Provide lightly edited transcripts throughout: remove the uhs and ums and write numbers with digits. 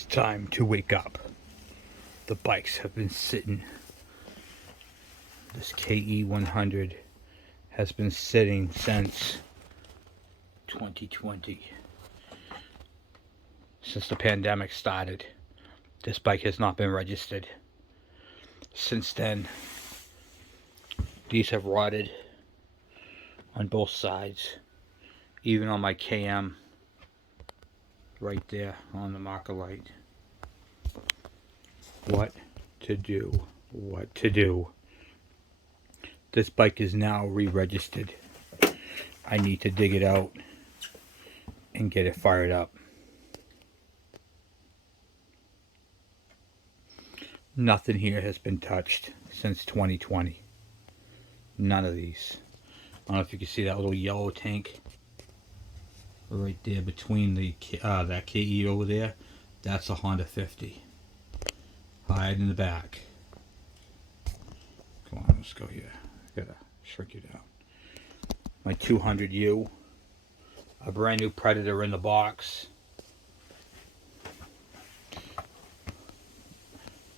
It's time to wake up. The bikes have been sitting. This KE100 has been sitting since 2020. Since the pandemic started, this bike has not been registered. Since then, these have rotted on both sides, even on my KM right there on the marker light. What to do? What to do? This bike is now re-registered. I need to dig it out and get it fired up. Nothing here has been touched since 2020. None of these. I don't know if you can see that little yellow tank right there between the that KE over there. That's a Honda 50. Hide in the back. Come on, let's go here. I gotta shrink you down. My 200U. A brand new Predator in the box.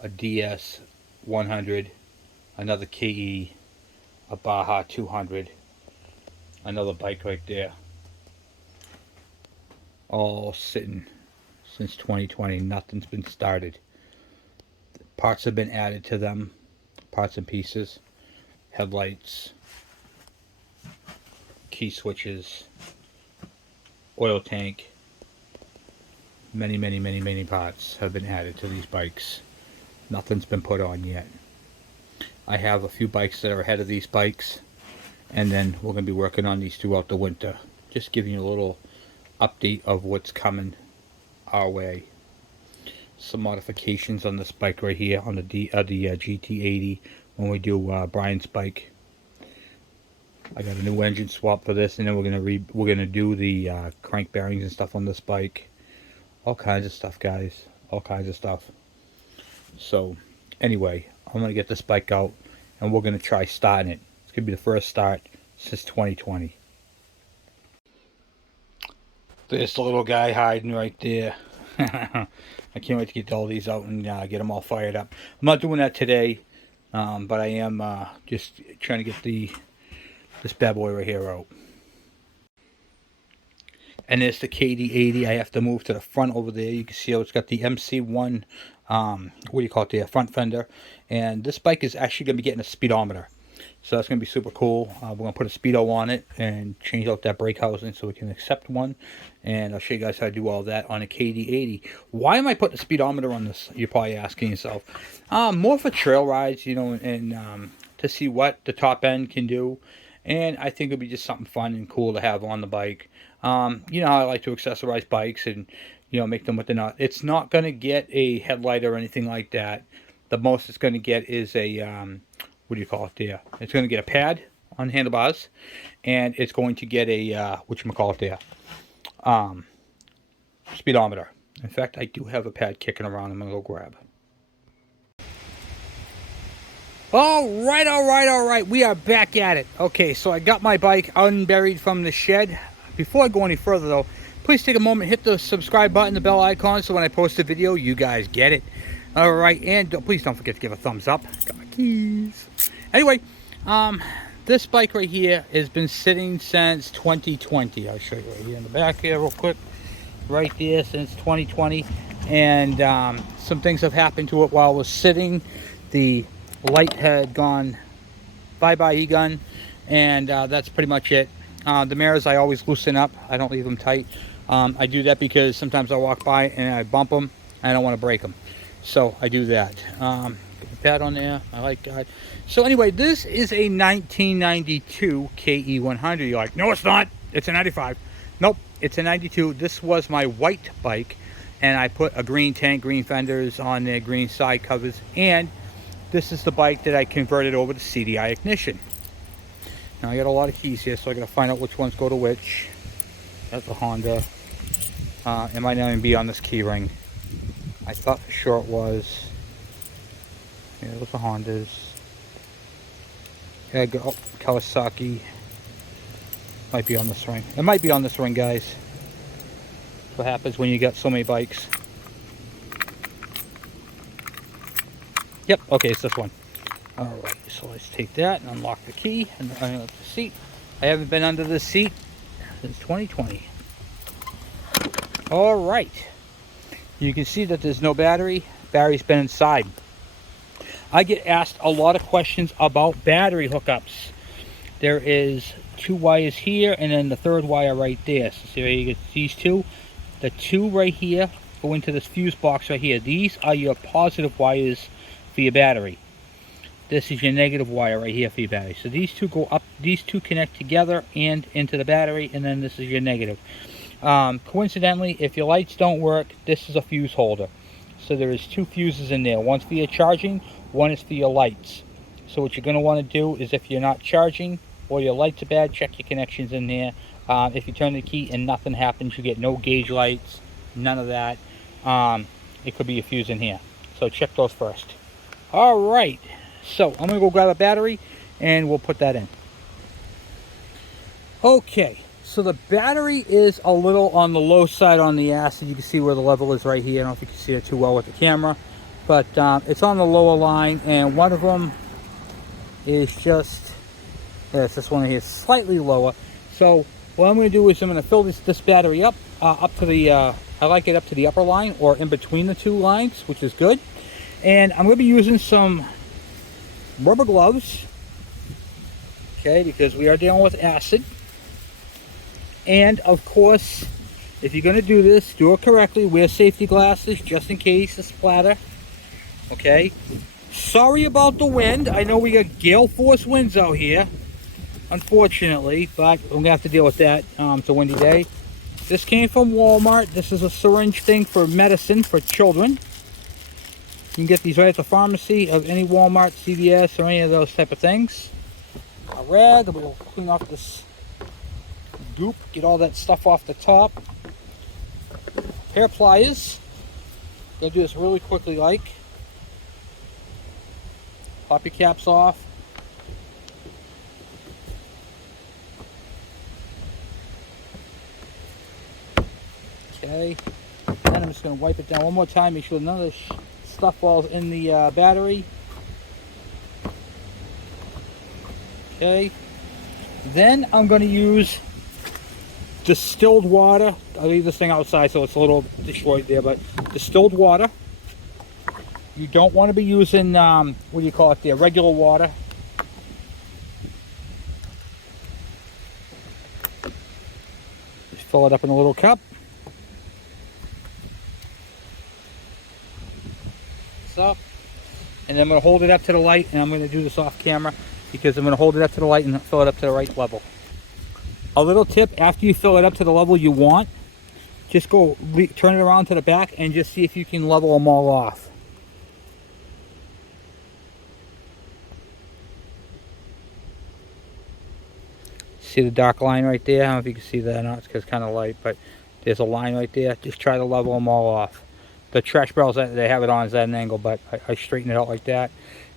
A DS100. Another KE. A Baja 200. Another bike right there. All sitting since 2020. Nothing's been started. Parts have been added to them. Parts and pieces. Headlights. Key switches. Oil tank. Many parts have been added to these bikes. Nothing's been put on yet. I have a few bikes that are ahead of these bikes, and then we're going to be working on these throughout the winter. Just giving you a little update of what's coming our way. Some modifications on this bike right here on the GT80 when we do Brian's bike. I got a new engine swap for this, and then we're gonna do the crank bearings and stuff on this bike. All kinds of stuff, guys. All kinds of stuff. So anyway, I'm gonna get this bike out, and we're gonna try starting it. It's gonna be the first start since 2020. There's the little guy hiding right there. I can't wait to get all these out and get them all fired up. I'm not doing that today, but I am just trying to get this bad boy right here out. And there's the KD80. I have to move to the front over there. You can see how it's got the MC1, what do you call it there, front fender. And this bike is actually going to be getting a speedometer. So that's going to be super cool. We're going to put a speedo on it and change out that brake housing so we can accept one. And I'll show you guys how to do all that on a KD80. Why am I putting a speedometer on this? You're probably asking yourself. More for trail rides, you know, and to see what the top end can do. And I think it'll be just something fun and cool to have on the bike. You know how I like to accessorize bikes and, you know, make them what they're not. It's not going to get a headlight or anything like that. The most it's going to get is a, what do you call it there? It's going to get a pad on handlebars. And it's going to get a, whatchamacallit there? Speedometer. In fact, I do have a pad kicking around. I'm going to go grab. All right. We are back at it. Okay, so I got my bike unburied from the shed. Before I go any further, though, please take a moment, hit the subscribe button, the bell icon, so when I post a video, you guys get it. All right, and please don't forget to give a thumbs up. Got my keys. Anyway, this bike right here has been sitting since 2020. I'll show you right here in the back here real quick. Right there since 2020. And some things have happened to it while it was sitting. The light had gone bye-bye e-gun, and that's pretty much it. The mirrors I always loosen up. I don't leave them tight. I do that because sometimes I walk by and I bump them. I don't want to break them. So I do that. Get the pad on there. I like that. So anyway, this is a 1992 KE100. You're like, no, it's not. It's a 95. Nope, it's a 92. This was my white bike, and I put a green tank, green fenders on there, green side covers, and this is the bike that I converted over to CDI ignition. Now I got a lot of keys here, so I got to find out which ones go to which. That's a Honda. It might not even be on this key ring. I thought for sure it was. Yeah, those are Hondas. Yeah, oh, Kawasaki. Might be on this ring. It might be on this ring, guys. What happens when you got so many bikes. Yep, okay, it's this one. Alright, so let's take that and unlock the key and unlock the seat. I haven't been under this seat since 2020. Alright, you can see that there's no battery. Battery's been inside. I get asked a lot of questions about battery hookups. There is 2 wires here and then the 3rd wire right there. So see, you get these 2. The 2 right here go into this fuse box right here. These are your positive wires for your battery. This is your negative wire right here for your battery. So these 2 go up, these 2 connect together and into the battery, and then this is your negative. Coincidentally, if your lights don't work, this is a fuse holder. So there is 2 fuses in there. One's for your charging, one is for your lights. So what you're going to want to do is if you're not charging or your lights are bad, check your connections in there. If you turn the key and nothing happens, you get no gauge lights, none of that. It could be a fuse in here. So check those first. Alright, so I'm going to go grab a battery and we'll put that in. Okay, so the battery is a little on the low side on the acid. You can see where the level is right here. I don't know if you can see it too well with the camera, but it's on the lower line, and one of them is just, yes, this one here is slightly lower. So what I'm going to do is I'm going to fill this battery up, up to the, I like it up to the upper line or in between the 2 lines, which is good. And I'm going to be using some rubber gloves, okay, because we are dealing with acid. And of course, if you're going to do this, do it correctly. Wear safety glasses just in case of splatter. Okay. Sorry about the wind. I know we got gale force winds out here, unfortunately, but we're going to have to deal with that. It's a windy day. This came from Walmart. This is a syringe thing for medicine for children. You can get these right at the pharmacy of any Walmart, CVS, or any of those type of things. A rag, we'll clean off this goop, get all that stuff off the top. Hair pliers. Gonna do this really quickly, like. Pop your caps off. Okay. And I'm just gonna wipe it down one more time, make sure none of this stuff falls in the battery. Okay. Then I'm gonna use distilled water. I'll leave this thing outside so it's a little destroyed there, but distilled water. You don't want to be using, what do you call it there, regular water. Just fill it up in a little cup. Up. And then I'm going to hold it up to the light, and I'm going to do this off camera because I'm going to hold it up to the light and fill it up to the right level. A little tip, after you fill it up to the level you want, just go turn it around to the back and just see if you can level them all off. See the dark line right there? I don't know if you can see that or not, because it's kind of light, but there's a line right there. Just try to level them all off. The trash barrels that they have it on is at an angle, but I straighten it out like that,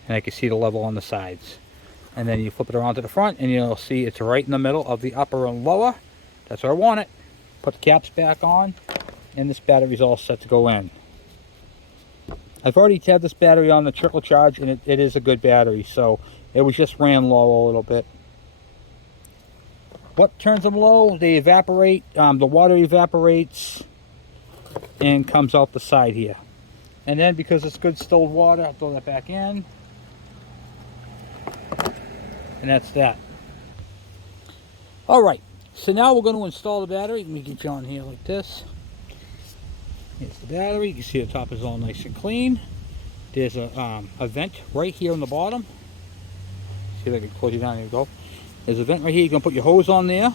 and I can see the level on the sides. And then you flip it around to the front, and you'll see it's right in the middle of the upper and lower. That's where I want it. Put the caps back on, and this battery's all set to go in. I've already had this battery on the trickle charge, and it is a good battery, so it was just ran low a little bit. What turns them low? They evaporate. The water evaporates and comes out the side here. And then because it's good distilled water, I'll throw that back in. And that's that. Alright, so now we're going to install the battery. Let me get you on here like this. Here's the battery. You can see the top is all nice and clean. There's a vent right here on the bottom. See if I can close you down. There you go. There's a vent right here. You're going to put your hose on there.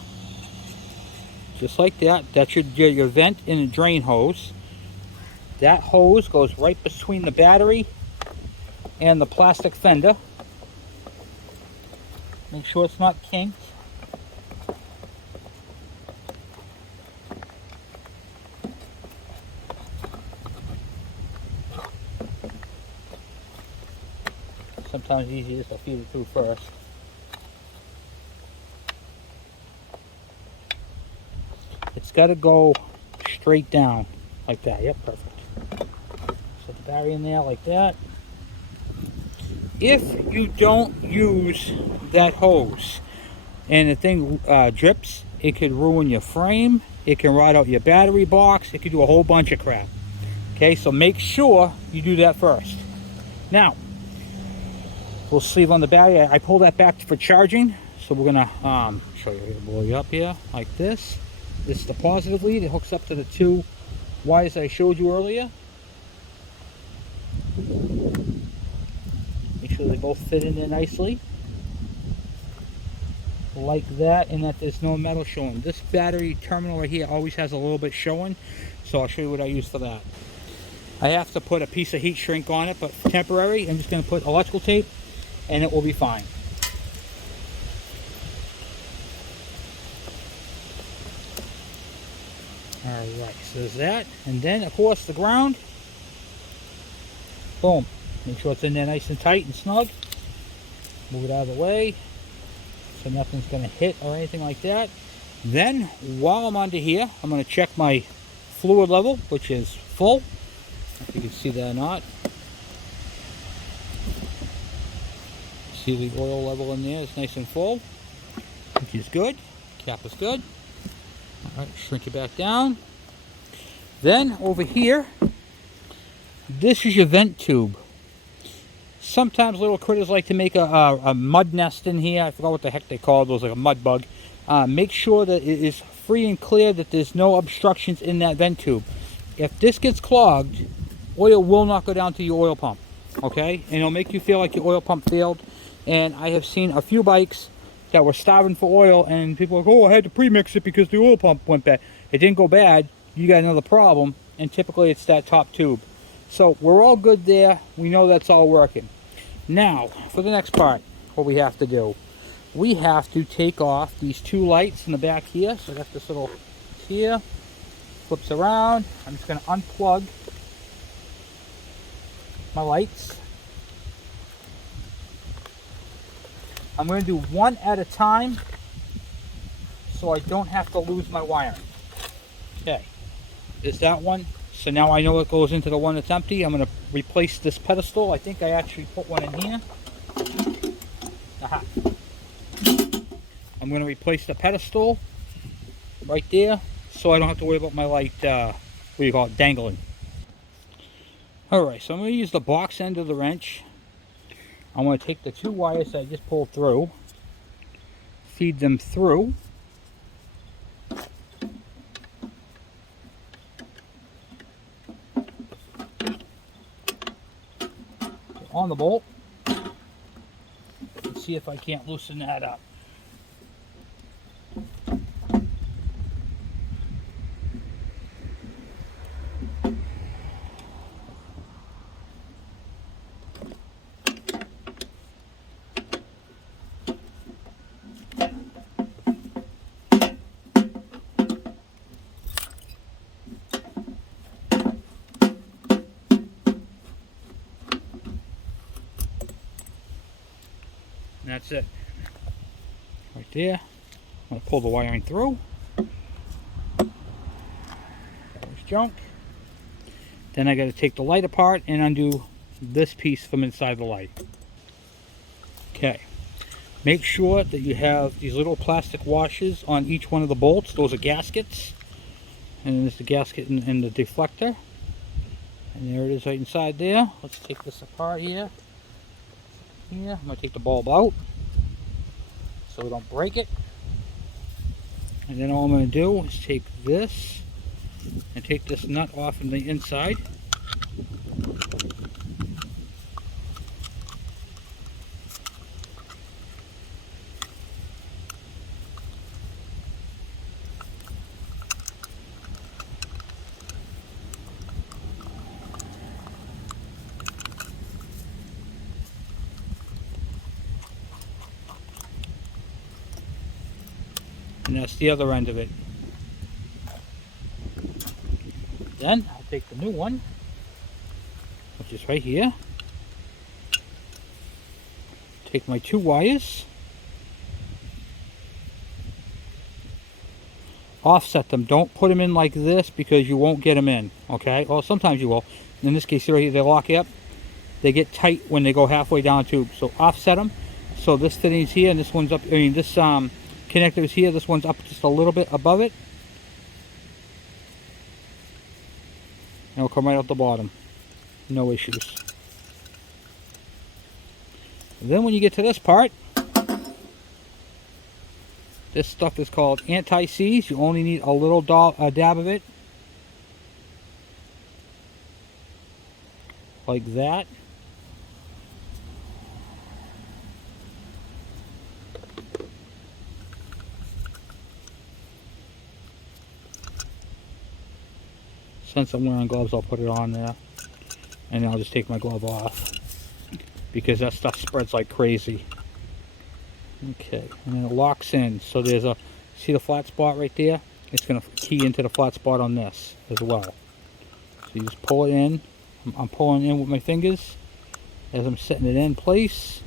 Just like that. That's your vent and a drain hose. That hose goes right between the battery and the plastic fender. Make sure it's not kinked. Sometimes it's easier just to feed it through first. It's got to go straight down like that. Yep, perfect. Set the battery in there like that. If you don't use that hose and the thing drips, it could ruin your frame, it can rot out your battery box, it could do a whole bunch of crap. Okay, so make sure you do that first. Now, we'll sleeve on the battery. I pull that back for charging. So we're gonna show you, blow you up here like this. This is the positive lead. It hooks up to the two wires I showed you earlier. Make sure they both fit in there nicely. Like that, and that there's no metal showing. This battery terminal right here always has a little bit showing, so I'll show you what I use for that. I have to put a piece of heat shrink on it, but temporary. I'm just going to put electrical tape and it will be fine. Alright, so there's that. And then of course the ground. Boom. Make sure it's in there nice and tight and snug. Move it out of the way so nothing's going to hit or anything like that. Then while I'm under here, I'm going to check my fluid level, which is full. If you can see that or not. See the oil level in there is nice and full, which is good. Cap is good. Alright, shrink it back down. Then over here, this is your vent tube. Sometimes little critters like to make a mud nest in here. I forgot what the heck they call those, like a mud bug. Make sure that it is free and clear, that there's no obstructions in that vent tube. If this gets clogged, oil will not go down to your oil pump. Okay? And it'll make you feel like your oil pump failed. And I have seen a few bikes that were starving for oil, and people are like, oh, I had to pre-mix it because the oil pump went bad. It didn't go bad. You got another problem, and typically it's that top tube. So we're all good there. We know that's all working. Now, for the next part, what we have to do, we have to take off these two lights in the back here. So I got this little here, flips around. I'm just going to unplug my lights. I'm going to do one at a time so I don't have to lose my wiring. Okay, there's that one. So now I know it goes into the one that's empty. I'm going to replace this pedestal. I think I actually put one in here. Aha. I'm going to replace the pedestal right there so I don't have to worry about my light, what do you call it, dangling. Alright, so I'm going to use the box end of the wrench. I'm going to take the two wires that I just pulled through, feed them through. On the bolt. Let's see if I can't loosen that up. And that's it. Right there. I'm going to pull the wiring through. That was junk. Then I got to take the light apart and undo this piece from inside the light. Okay. Make sure that you have these little plastic washers on each one of the bolts. Those are gaskets. And then there's the gasket and the deflector. And there it is right inside there. Let's take this apart here. I'm going to take the bulb out so we don't break it. And then all I'm going to do is take this and take this nut off from the inside. And that's the other end of it. Then I'll take the new one, which is right here. Take my two wires, offset them. Don't put them in like this because you won't get them in. Okay? Well, sometimes you will. In this case, right here, they lock you up. they get tight when they go halfway down the tube. So offset them. So this fitting's here and this one's up, this connector is here, this one's up just a little bit above it. And it'll come right out the bottom. No issues. And then when you get to this part, this stuff is called anti-seize. You only need a little dab of it. Like that. Since I'm wearing gloves, I'll put it on there. And I'll just take my glove off. Because that stuff spreads like crazy. Okay, and then it locks in. So there's a, see the flat spot right there? It's going to key into the flat spot on this as well. So you just pull it in. I'm pulling in with my fingers as I'm setting it in place.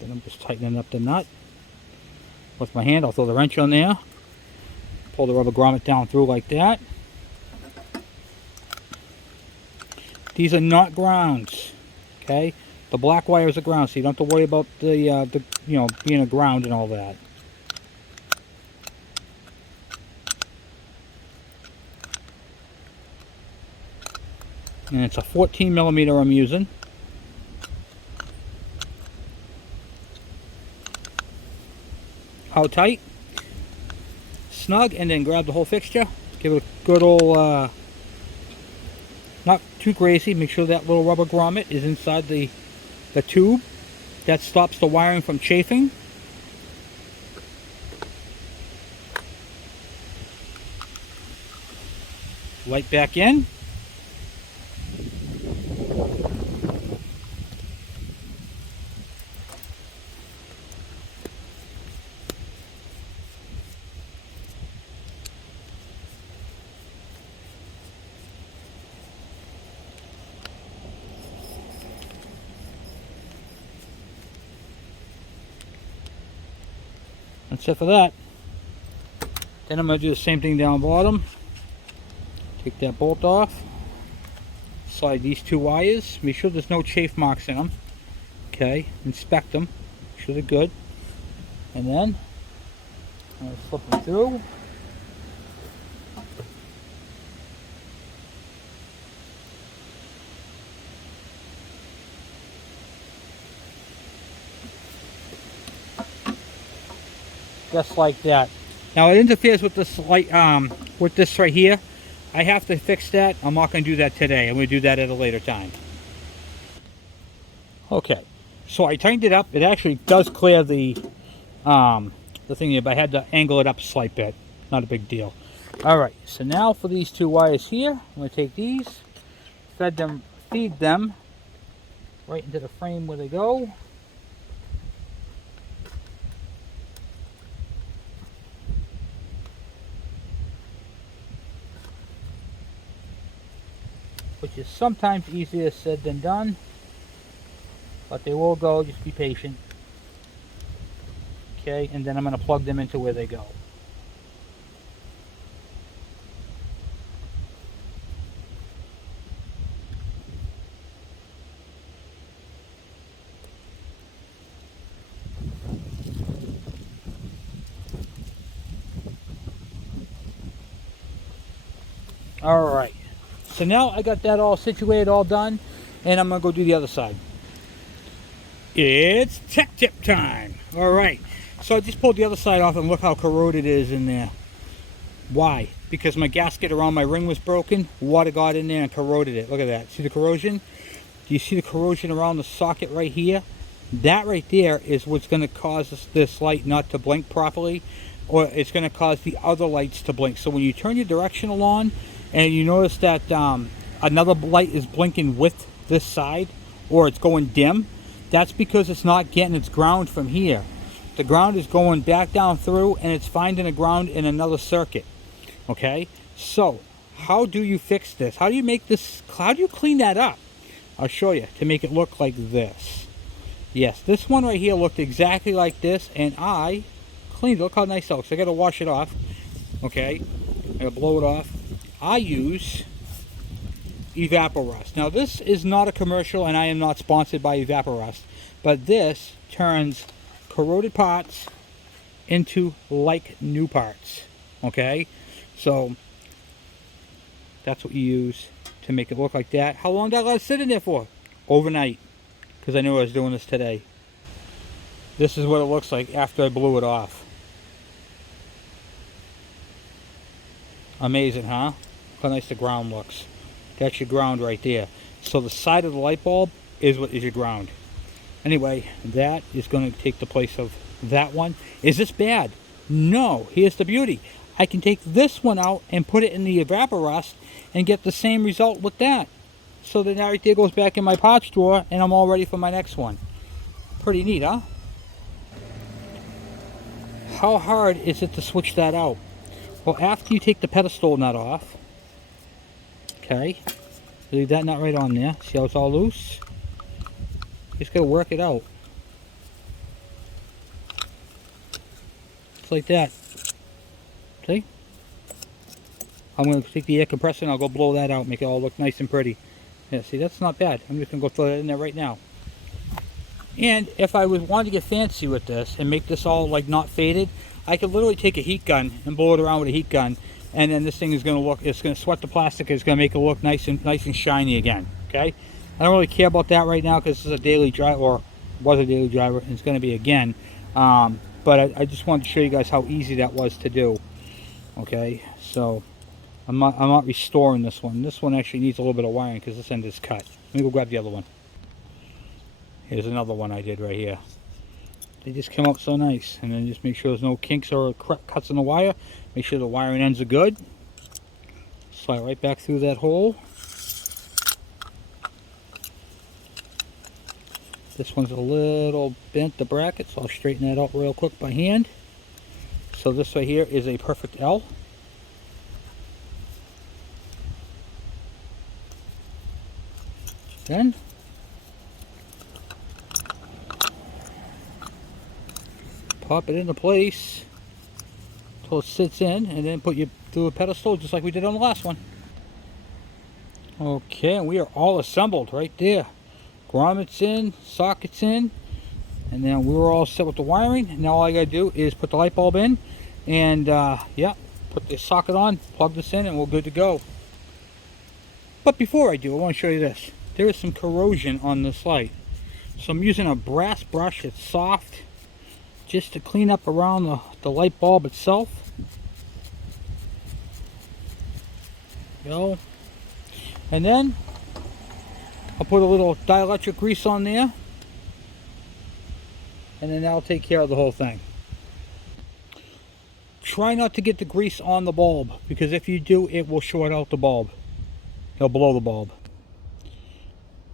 Then I'm just tightening up the nut. With my hand, I'll throw the wrench on there. Pull the rubber grommet down through like that. These are not grounds, okay? The black wire is a ground, so you don't have to worry about the being a ground and all that. And it's a 14 millimeter I'm using. How tight? Snug, and then grab the whole fixture. Give it a good old, not too crazy. Make sure that little rubber grommet is inside the tube. That stops the wiring from chafing. Light back in. That's it for that. Then I'm going to do the same thing down bottom. Take that bolt off. Slide these two wires. Make sure there's no chafe marks in them. Okay, inspect them. Make sure they're good. And then I'm going to slip them through. Just like that. Now it interferes with this light, with this right here. I have to fix that. I'm not going to do that today. I'm going to do that at a later time. Okay, so I tightened it up. It actually does clear the thing here, but I had to angle it up a slight bit. Not a big deal. All right, so now for these two wires here, I'm going to take these, feed them right into the frame where they go. Which is sometimes easier said than done, but they will go. Just be patient. Okay, and then I'm going to plug them into where they go. All right. So now I got that all situated, all done, and I'm going to go do the other side. It's tech tip time. All right. So I just pulled the other side off, and look how corroded it is in there. Why? Because my gasket around my ring was broken. Water got in there and corroded it. Look at that. See the corrosion? Do you see the corrosion around the socket right here? That right there is what's going to cause this light not to blink properly, or it's going to cause the other lights to blink. So when you turn your directional on, and you notice that another light is blinking with this side, or it's going dim, that's because it's not getting its ground from here. The ground is going back down through, and it's finding a ground in another circuit. Okay, so how do you fix this? How do you make this? How do you clean that up? I'll show you to make it look like this. Yes, this one right here looked exactly like this, and I cleaned it. Look how nice it looks. I gotta wash it off. Okay, I gotta blow it off. I use Evaporust. Now this is not a commercial, and I am not sponsored by Evaporust, but this turns corroded parts into like new parts. Okay, so that's what you use to make it look like that. How long did I let it sit in there for? Overnight, because I knew I was doing this today. This is what it looks like after I blew it off. Amazing, huh? Look how nice the ground looks. That's your ground right there. So the side of the light bulb is what is your ground. Anyway, that is going to take the place of that one. Is this bad? No. Here's the beauty. I can take this one out and put it in the Evaporust and get the same result with that. So then that right there goes back in my parts drawer, and I'm all ready for my next one. Pretty neat, huh? How hard is it to switch that out? Well, after you take the pedestal nut off, okay, leave that nut right on there. See how it's all loose? Just gotta work it out. Just like that. See? I'm gonna take the air compressor and I'll go blow that out, make it all look nice and pretty. Yeah, see, that's not bad. I'm just gonna go throw that in there right now. And if I wanted to get fancy with this and make this all like not faded, I could literally take a heat gun and blow it around with a heat gun, and then this thing is gonna look, it's gonna sweat the plastic, it's gonna make it look nice and shiny again. Okay? I don't really care about that right now because this is a daily drive, or was a daily driver, and it's gonna be again. But I just wanted to show you guys how easy that was to do. Okay, so I'm not restoring this one. This one actually needs a little bit of wiring because this end is cut. Let me go grab the other one. Here's another one I did right here. They just come out so nice. And then just make sure there's no kinks or cuts in the wire. Make sure the wiring ends are good. Slide right back through that hole. This one's a little bent, the bracket, so I'll straighten that out real quick by hand. So this right here is a perfect L. Then pop it into place until it sits in, and then put you through a pedestal just like we did on the last one. Okay, and we are all assembled right there. Grommets in, sockets in, and then we were all set with the wiring. Now all I gotta do is put the light bulb in, and yeah, put the socket on, plug this in, and we're good to go. But before I do, I want to show you this. There is some corrosion on this light, so I'm using a brass brush. It's soft, just to clean up around the light bulb itself. Go. And then I'll put a little dielectric grease on there, and then that'll take care of the whole thing. Try not to get the grease on the bulb, because if you do, it will short out the bulb. It'll blow the bulb.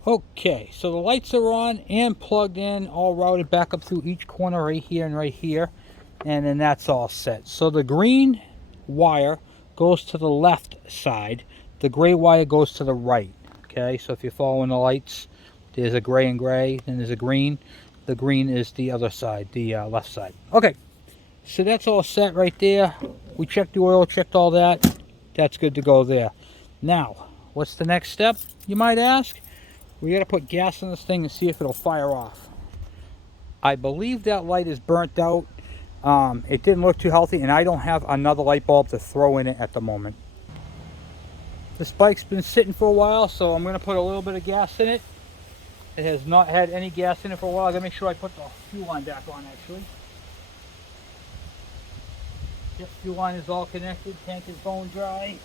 Okay, so the lights are on and plugged in, all routed back up through each corner right here and right here, and then that's all set. So the green wire goes to the left side, the gray wire goes to the right. Okay, so if you're following the lights, there's a gray and gray, then there's a green. The green is the other side, the left side. Okay, so that's all set right there. We checked the oil, checked all that. That's good to go there. Now, what's the next step, you might ask? We got to put gas in this thing and see if it'll fire off. I believe that light is burnt out. It didn't look too healthy, and I don't have another light bulb to throw in it at the moment. This bike's been sitting for a while, so I'm going to put a little bit of gas in it. It has not had any gas in it for a while. I got to make sure I put the fuel line back on, actually. Yep, fuel line is all connected. Tank is bone dry.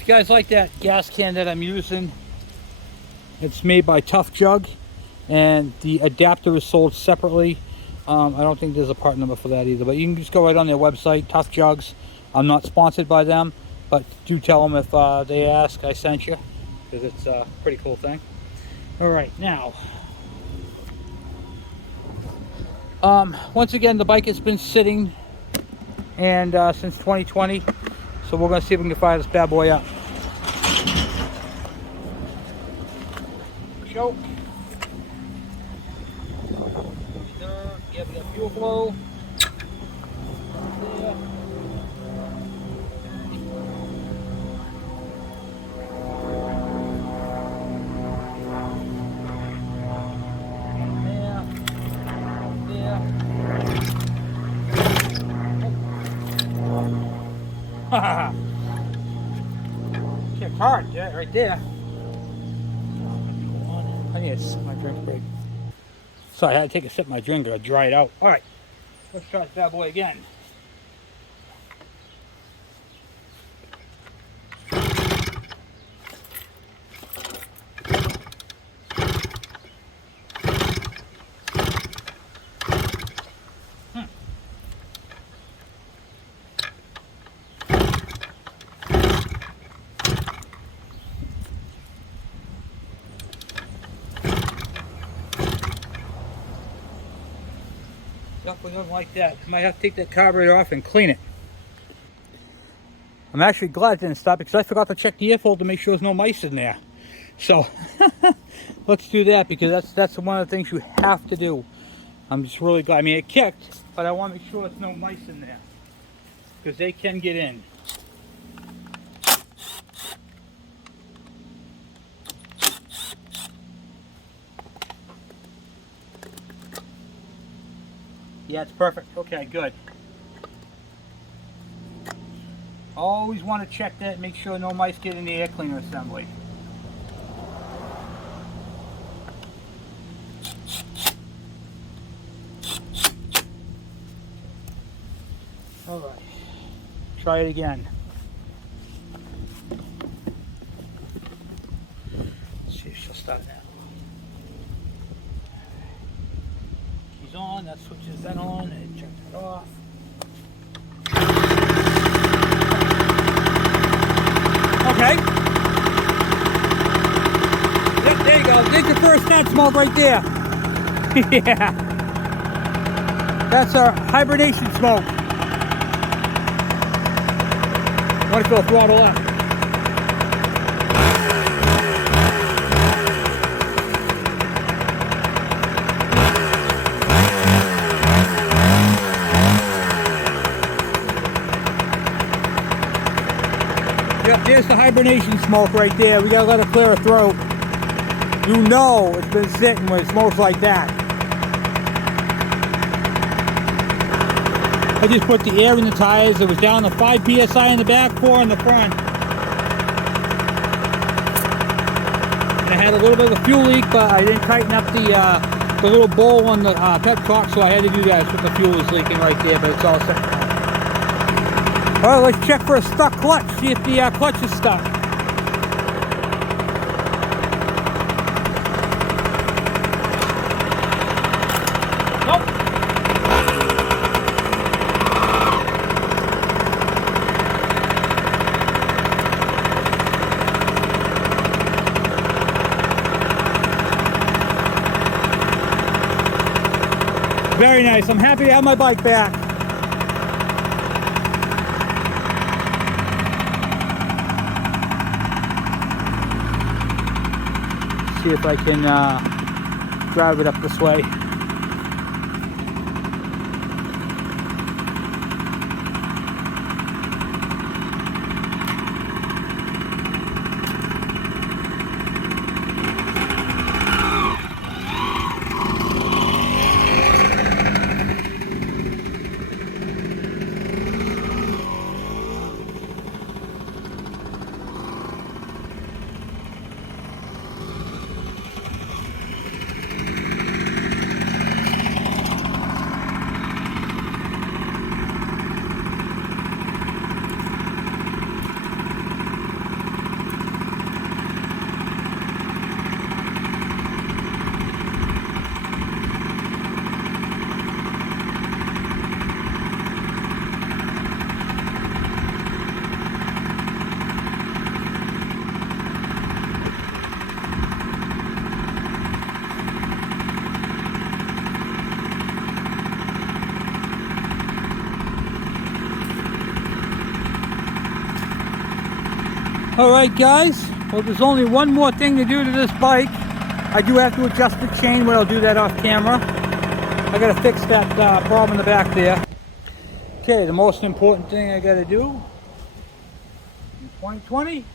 If you guys like that gas can that I'm using, it's made by Tough Jug, and the adapter is sold separately. I don't think there's a part number for that either, but you can just go right on their website, Tough Jugs. I'm not sponsored by them, but do tell them if they ask I sent you, because it's a pretty cool thing. All right, now, once again, the bike has been sitting and since 2020, so we're going to see if we can fire this bad boy up. Choke. Yeah, we got fuel flow. There. There. Kicked hard, yeah, right there. I need to sip my drink break. So I had to take a sip of my drink to dry it out. Alright, let's try this bad boy again. Definitely don't like that. Might have to take that carburetor off and clean it. I'm actually glad it didn't stop because I forgot to check the airfoil to make sure there's no mice in there. So let's do that, because that's one of the things you have to do. I'm just really glad. I mean, it kicked, but I want to make sure there's no mice in there, because they can get in. Yeah, it's perfect. Okay, good. Always want to check that, make sure no mice get in the air cleaner assembly. All right, try it again. Let's see if she'll start now. She's on, that switch is then on, and check that off. Okay. Yep, there you go. There's your first tent smoke right there. Yeah. That's our hibernation smoke. Want to go throttle up. Yep, there's the hibernation smoke right there. We gotta let it clear a throat. You know it's been sitting when it smokes like that. I just put the air in the tires. It was down to 5 psi in the back, 4 in the front. And I had a little bit of a fuel leak, but I didn't tighten up the little bowl on the petcock, so I had to do that. But the fuel was leaking right there, but it's all set now. All right, let's check for a stuck clutch. See if the clutch is stuck. Nope. Very nice. I'm happy to have my bike back. See if I can drive it up this way. Alright guys, well there's only one more thing to do to this bike. I do have to adjust the chain, but I'll do that off camera. I gotta fix that problem in the back there. Okay, the most important thing I gotta do in 2020.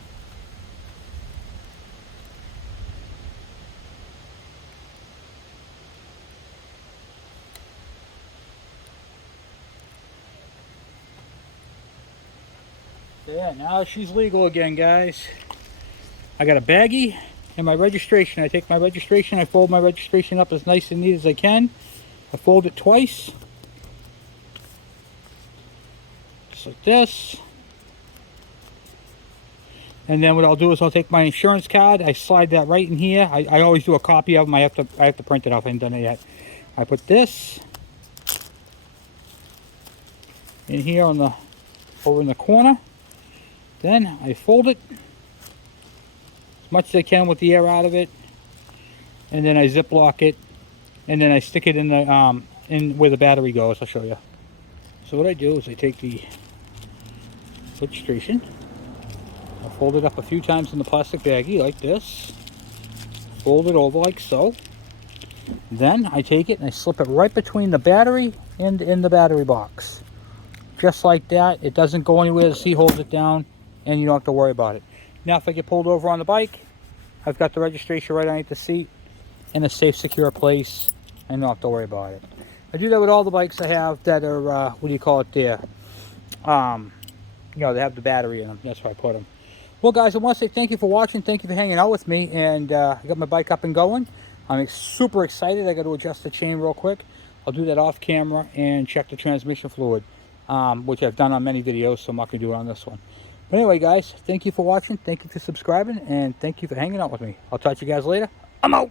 Yeah, now she's legal again, guys. I got a baggie and my registration. I take my registration, I fold my registration up as nice and neat as I can. I fold it twice. Just like this. And then what I'll do is I'll take my insurance card, I slide that right in here. I always do a copy of them. I have to print it off. I haven't done it yet. I put this in here on the over in the corner. Then I fold it as much as I can with the air out of it, and then I ziplock it, and then I stick it in the in where the battery goes. I'll show you. So what I do is I take the registration, I fold it up a few times in the plastic baggie like this, fold it over like so. Then I take it and I slip it right between the battery and in the battery box, just like that. It doesn't go anywhere. The seat holds it down, and you don't have to worry about it. Now if I get pulled over on the bike, I've got the registration right underneath the seat in a safe, secure place, and don't have to worry about it. I do that with all the bikes I have that are, what do you call it there? You know, they have the battery in them. That's where I put them. Well, guys, I want to say thank you for watching. Thank you for hanging out with me. And I got my bike up and going. I'm super excited. I got to adjust the chain real quick. I'll do that off camera and check the transmission fluid, which I've done on many videos, so I'm not going to do it on this one. But anyway, guys, thank you for watching. Thank you for subscribing. And thank you for hanging out with me. I'll talk to you guys later. I'm out.